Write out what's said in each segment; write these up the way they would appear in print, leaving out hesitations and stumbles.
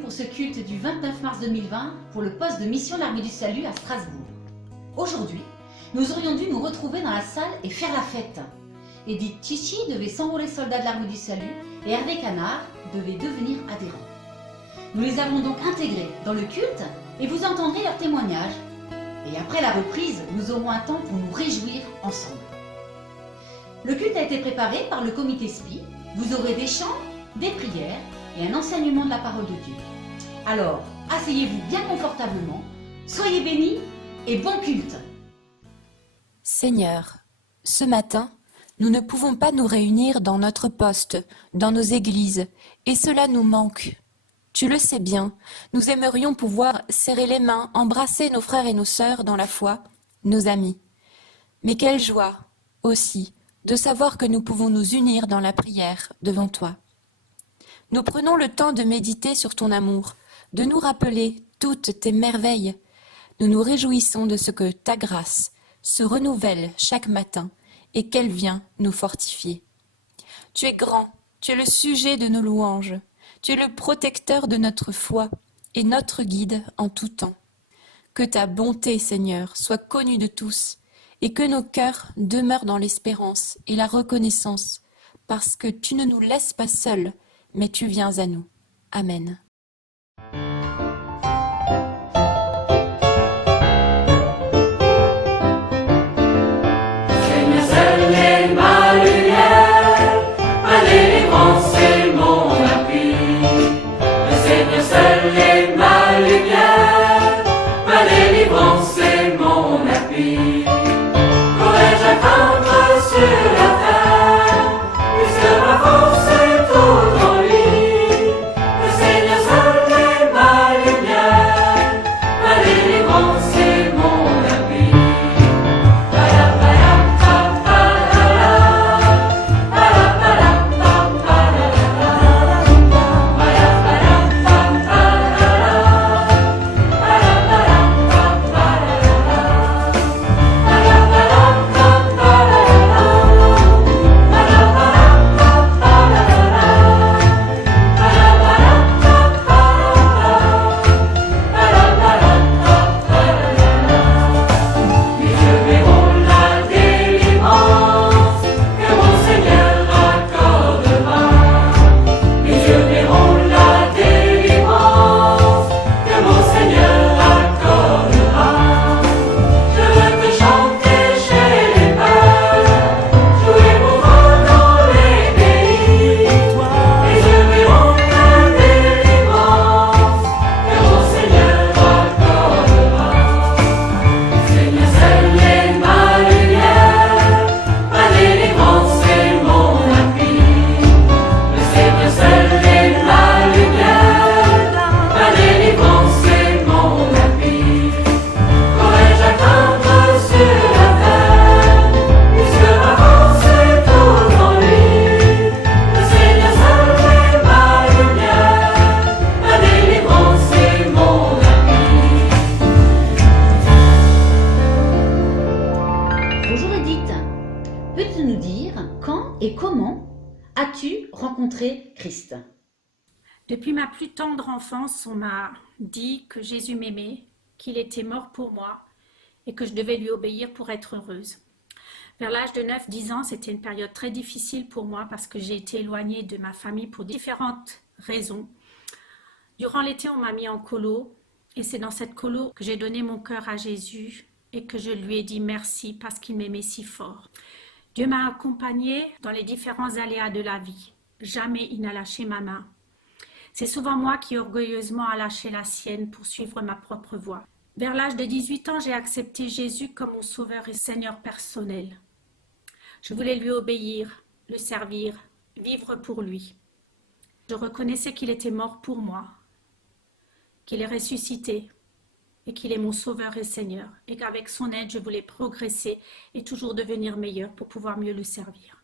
pour ce culte du 29 mars 2020 pour le poste de mission de l'Armée du Salut à Strasbourg. Aujourd'hui, nous aurions dû nous retrouver dans la salle et faire la fête. Edith Chichi devait s'enrôler soldat de l'Armée du Salut et Hervé Canard devait devenir adhérent. Nous les avons donc intégrés dans le culte et vous entendrez leurs témoignages. Et après la reprise, nous aurons un temps pour nous réjouir ensemble. Le culte a été préparé par le comité SPI. Vous aurez des chants, des prières et un enseignement de la parole de Dieu. Alors, asseyez-vous bien confortablement, soyez bénis et bon culte. Seigneur, ce matin, nous ne pouvons pas nous réunir dans notre poste, dans nos églises, et cela nous manque. Tu le sais bien, nous aimerions pouvoir serrer les mains, embrasser nos frères et nos sœurs dans la foi, nos amis. Mais quelle joie, aussi, de savoir que nous pouvons nous unir dans la prière devant toi. Nous prenons le temps de méditer sur ton amour, de nous rappeler toutes tes merveilles. Nous nous réjouissons de ce que ta grâce se renouvelle chaque matin et qu'elle vient nous fortifier. Tu es grand, tu es le sujet de nos louanges, tu es le protecteur de notre foi et notre guide en tout temps. Que ta bonté, Seigneur, soit connue de tous et que nos cœurs demeurent dans l'espérance et la reconnaissance, parce que tu ne nous laisses pas seuls, mais tu viens à nous. Amen. Seigneur, seul est ma lumière, ma délivrance et mon appui. Le Seigneur seul est ma lumière, ma délivrance et mon appui. Qu'aurais-je à craindre sur la terre, puisque ma force est toute en lui. Le Seigneur seul est ma lumière, ma délivrance et mon appui. Bonjour Edith, peux-tu nous dire quand et comment as-tu rencontré Christ? Depuis ma plus tendre enfance, on m'a dit que Jésus m'aimait, qu'il était mort pour moi et que je devais lui obéir pour être heureuse. Vers l'âge de 9-10 ans, c'était une période très difficile pour moi parce que j'ai été éloignée de ma famille pour différentes raisons. Durant l'été, on m'a mis en colo et c'est dans cette colo que j'ai donné mon cœur à Jésus et que je lui ai dit merci parce qu'il m'aimait si fort. Dieu m'a accompagnée dans les différents aléas de la vie. Jamais il n'a lâché ma main. C'est souvent moi qui orgueilleusement a lâché la sienne pour suivre ma propre voie. Vers l'âge de 18 ans, j'ai accepté Jésus comme mon sauveur et Seigneur personnel. Je voulais lui obéir, le servir, vivre pour lui. Je reconnaissais qu'il était mort pour moi, qu'il est ressuscité et qu'il est mon sauveur et Seigneur, et qu'avec son aide, je voulais progresser et toujours devenir meilleur pour pouvoir mieux le servir.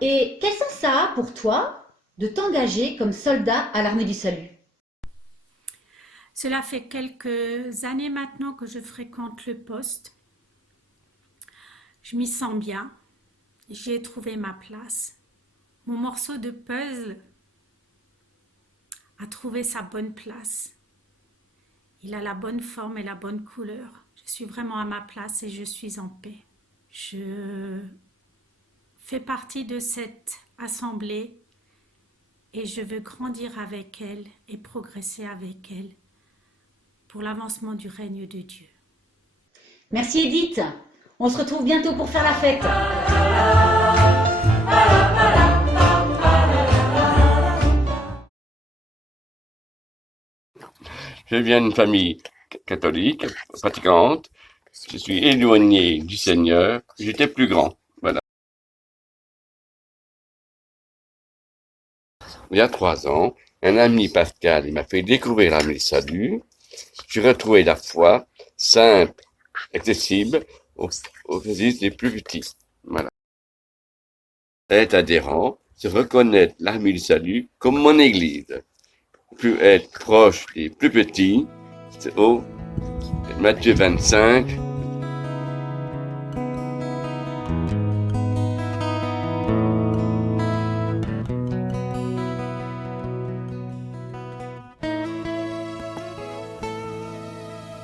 Et quel sens ça a pour toi de t'engager comme soldat à l'Armée du Salut? Cela fait quelques années maintenant que je fréquente le poste. Je m'y sens bien, j'y ai trouvé ma place. Mon morceau de puzzle a trouvé sa bonne place. Il a la bonne forme et la bonne couleur. Je suis vraiment à ma place et je suis en paix. Je fais partie de cette assemblée et je veux grandir avec elle et progresser avec elle pour l'avancement du règne de Dieu. Merci Edith. On se retrouve bientôt pour faire la fête. Je viens d'une famille catholique, pratiquante. Je suis éloigné du Seigneur. J'étais plus grand. Voilà. Il y a 3 ans, un ami Pascal, il m'a fait découvrir l'âme du salut. J'ai retrouvé la foi simple, accessible aux Églises les plus petits. Voilà. Être adhérent, c'est reconnaître l'armée du salut comme mon Église. Plus être proche des plus petits, c'est au Matthieu 25.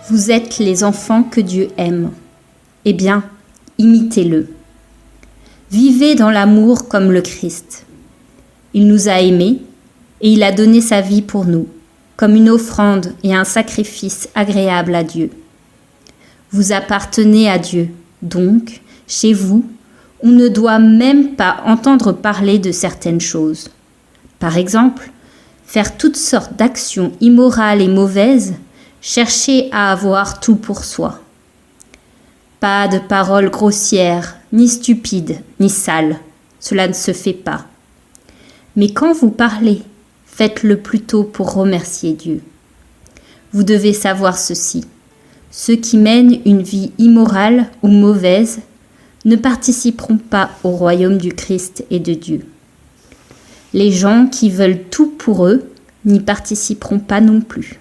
Vous êtes les enfants que Dieu aime. Eh bien, imitez-le. Vivez dans l'amour comme le Christ. Il nous a aimés et il a donné sa vie pour nous, comme une offrande et un sacrifice agréable à Dieu. Vous appartenez à Dieu, donc, chez vous, on ne doit même pas entendre parler de certaines choses. Par exemple, faire toutes sortes d'actions immorales et mauvaises, chercher à avoir tout pour soi. Pas de paroles grossières, ni stupides, ni sales, cela ne se fait pas. Mais quand vous parlez, faites-le plutôt pour remercier Dieu. Vous devez savoir ceci. Ceux qui mènent une vie immorale ou mauvaise ne participeront pas au royaume du Christ et de Dieu. Les gens qui veulent tout pour eux n'y participeront pas non plus.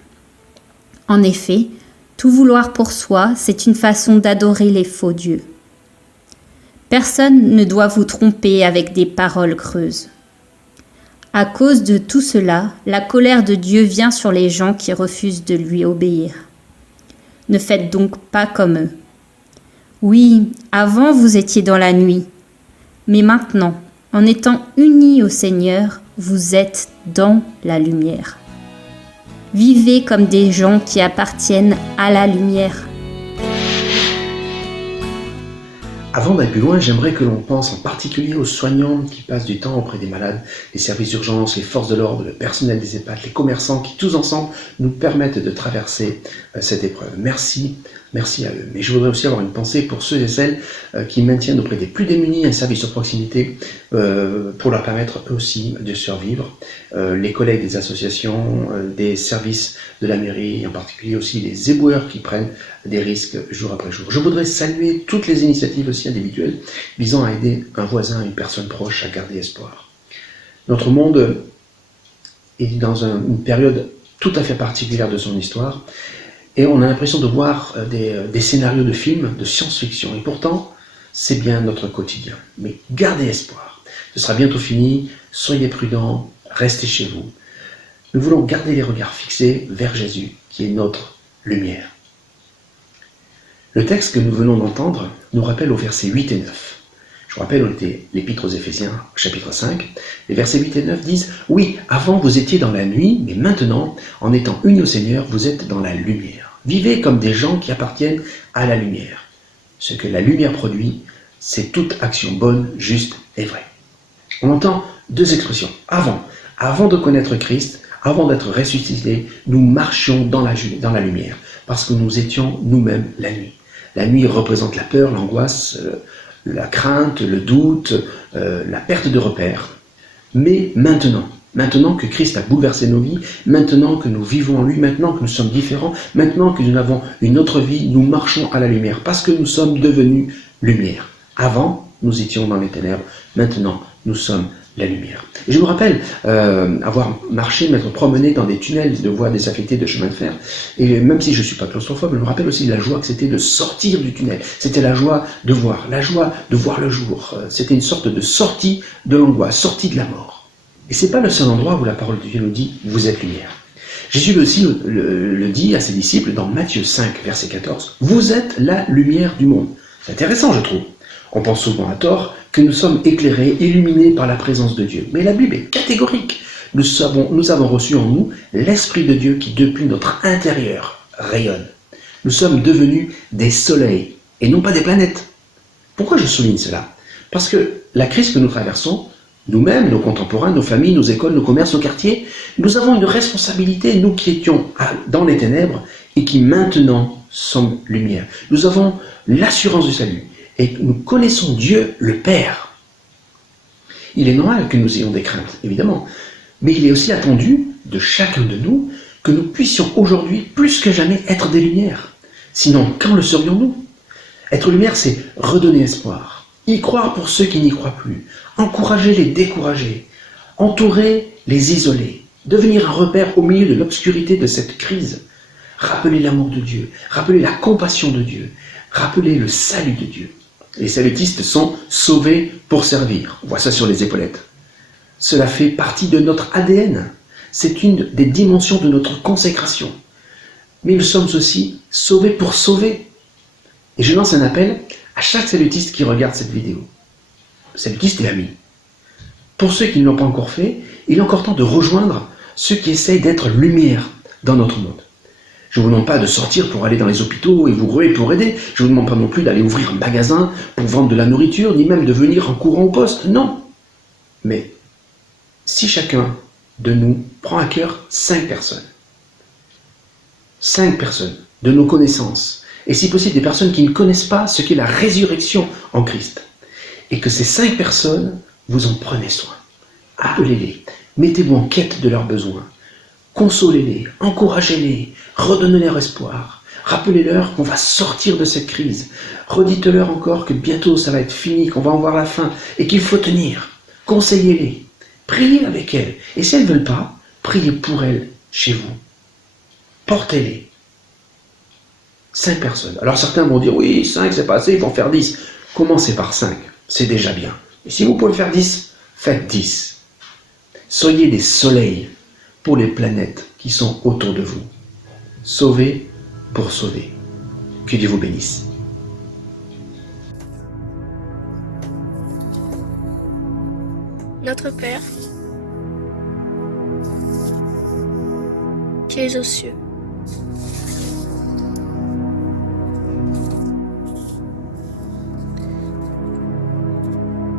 En effet, tout vouloir pour soi, c'est une façon d'adorer les faux dieux. Personne ne doit vous tromper avec des paroles creuses. À cause de tout cela, la colère de Dieu vient sur les gens qui refusent de lui obéir. Ne faites donc pas comme eux. Oui, avant vous étiez dans la nuit, mais maintenant, en étant unis au Seigneur, vous êtes dans la lumière. Vivez comme des gens qui appartiennent à la lumière. Avant d'aller plus loin, j'aimerais que l'on pense en particulier aux soignants qui passent du temps auprès des malades, les services d'urgence, les forces de l'ordre, le personnel des EHPAD, les commerçants qui tous ensemble nous permettent de traverser cette épreuve. Merci à eux. Mais je voudrais aussi avoir une pensée pour ceux et celles qui maintiennent auprès des plus démunis un service de proximité pour leur permettre eux aussi de survivre. Les collègues des associations, des services de la mairie, et en particulier aussi les éboueurs qui prennent des risques jour après jour. Je voudrais saluer toutes les initiatives aussi individuelles visant à aider un voisin, une personne proche à garder espoir. Notre monde est dans une période tout à fait particulière de son histoire et on a l'impression de voir des scénarios de films de science-fiction et pourtant c'est bien notre quotidien. Mais gardez espoir, ce sera bientôt fini, soyez prudents, restez chez vous. Nous voulons garder les regards fixés vers Jésus qui est notre lumière. Le texte que nous venons d'entendre nous rappelle aux versets 8 et 9. Je vous rappelle, on était l'Épître aux Éphésiens, chapitre 5. Les versets 8 et 9 disent « Oui, avant vous étiez dans la nuit, mais maintenant, en étant unis au Seigneur, vous êtes dans la lumière. Vivez comme des gens qui appartiennent à la lumière. Ce que la lumière produit, c'est toute action bonne, juste et vraie. » On entend deux expressions. Avant de connaître Christ, avant d'être ressuscités, nous marchions dans la lumière, parce que nous étions nous-mêmes la nuit. La nuit représente la peur, l'angoisse, la crainte, le doute, la perte de repères. Mais maintenant que Christ a bouleversé nos vies, maintenant que nous vivons en lui, maintenant que nous sommes différents, maintenant que nous avons une autre vie, nous marchons à la lumière, parce que nous sommes devenus lumière. Avant, nous étions dans les ténèbres, maintenant, nous sommes la lumière. Et je me rappelle avoir marché, m'être promené dans des tunnels de voies désaffectées de chemin de fer, et même si je ne suis pas claustrophobe, je me rappelle aussi la joie que c'était de sortir du tunnel. C'était la joie de voir le jour. C'était une sorte de sortie de l'angoisse, sortie de la mort. Et c'est pas le seul endroit où la parole de Dieu nous dit « vous êtes lumière ». Jésus aussi le dit à ses disciples dans Matthieu 5, verset 14 « vous êtes la lumière du monde ». C'est intéressant, je trouve. On pense souvent à tort que nous sommes éclairés, illuminés par la présence de Dieu. Mais la Bible est catégorique. Nous avons reçu en nous l'Esprit de Dieu qui, depuis notre intérieur, rayonne. Nous sommes devenus des soleils et non pas des planètes. Pourquoi je souligne cela? Parce que la crise que nous traversons, nous-mêmes, nos contemporains, nos familles, nos écoles, nos commerces, nos quartiers, nous avons une responsabilité, nous qui étions dans les ténèbres et qui maintenant sommes lumière. Nous avons l'assurance du salut et nous connaissons Dieu le Père. Il est normal que nous ayons des craintes, évidemment, mais il est aussi attendu de chacun de nous que nous puissions aujourd'hui, plus que jamais, être des lumières. Sinon, quand le serions-nous? Être lumière, c'est redonner espoir, y croire pour ceux qui n'y croient plus, encourager les découragés, entourer les isolés, devenir un repère au milieu de l'obscurité de cette crise, rappeler l'amour de Dieu, rappeler la compassion de Dieu, rappeler le salut de Dieu. Les salutistes sont sauvés pour servir. On voit ça sur les épaulettes. Cela fait partie de notre ADN. C'est une des dimensions de notre consécration. Mais nous sommes aussi sauvés pour sauver. Et je lance un appel à chaque salutiste qui regarde cette vidéo. Salutiste et ami. Pour ceux qui ne l'ont pas encore fait, il est encore temps de rejoindre ceux qui essayent d'être lumière dans notre monde. Je ne vous demande pas de sortir pour aller dans les hôpitaux et vous ruer pour aider. Je ne vous demande pas non plus d'aller ouvrir un magasin pour vendre de la nourriture, ni même de venir en courant au poste. Non. Mais si chacun de nous prend à cœur 5 personnes, 5 personnes de nos connaissances, et si possible des personnes qui ne connaissent pas ce qu'est la résurrection en Christ, et que ces 5 personnes, vous en prenez soin. Appelez-les, mettez-vous en quête de leurs besoins. Consolez-les, encouragez-les, redonnez-leur espoir. Rappelez-leur qu'on va sortir de cette crise. Redites-leur encore que bientôt ça va être fini, qu'on va en voir la fin et qu'il faut tenir. Conseillez-les, priez avec elles. Et si elles ne veulent pas, priez pour elles chez vous. Portez-les. 5 personnes. Alors certains vont dire, oui, 5 c'est pas assez, il faut en faire 10. Commencez par 5, c'est déjà bien. Et si vous pouvez faire 10, faites 10. Soyez des soleils pour les planètes qui sont autour de vous. Sauvez pour sauver. Que Dieu vous bénisse. Notre Père, qui es aux cieux,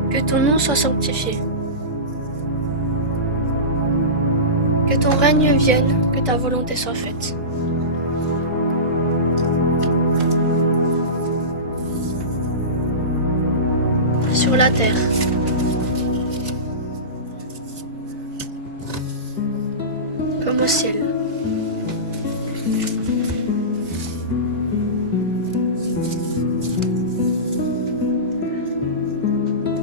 que ton nom soit sanctifié. Que ton règne vienne, que ta volonté soit faite. Sur la terre. Comme au ciel.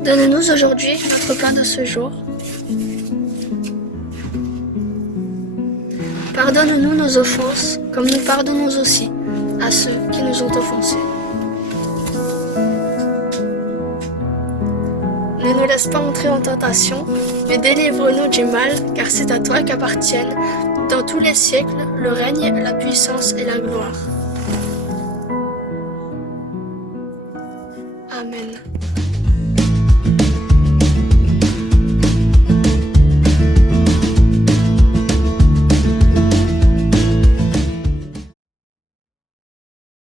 Donne-nous aujourd'hui notre pain de ce jour. Pardonne-nous nos offenses, comme nous pardonnons aussi à ceux qui nous ont offensés. Ne nous laisse pas entrer en tentation, mais délivre-nous du mal, car c'est à toi qu'appartiennent, dans tous les siècles, le règne, la puissance et la gloire. Amen.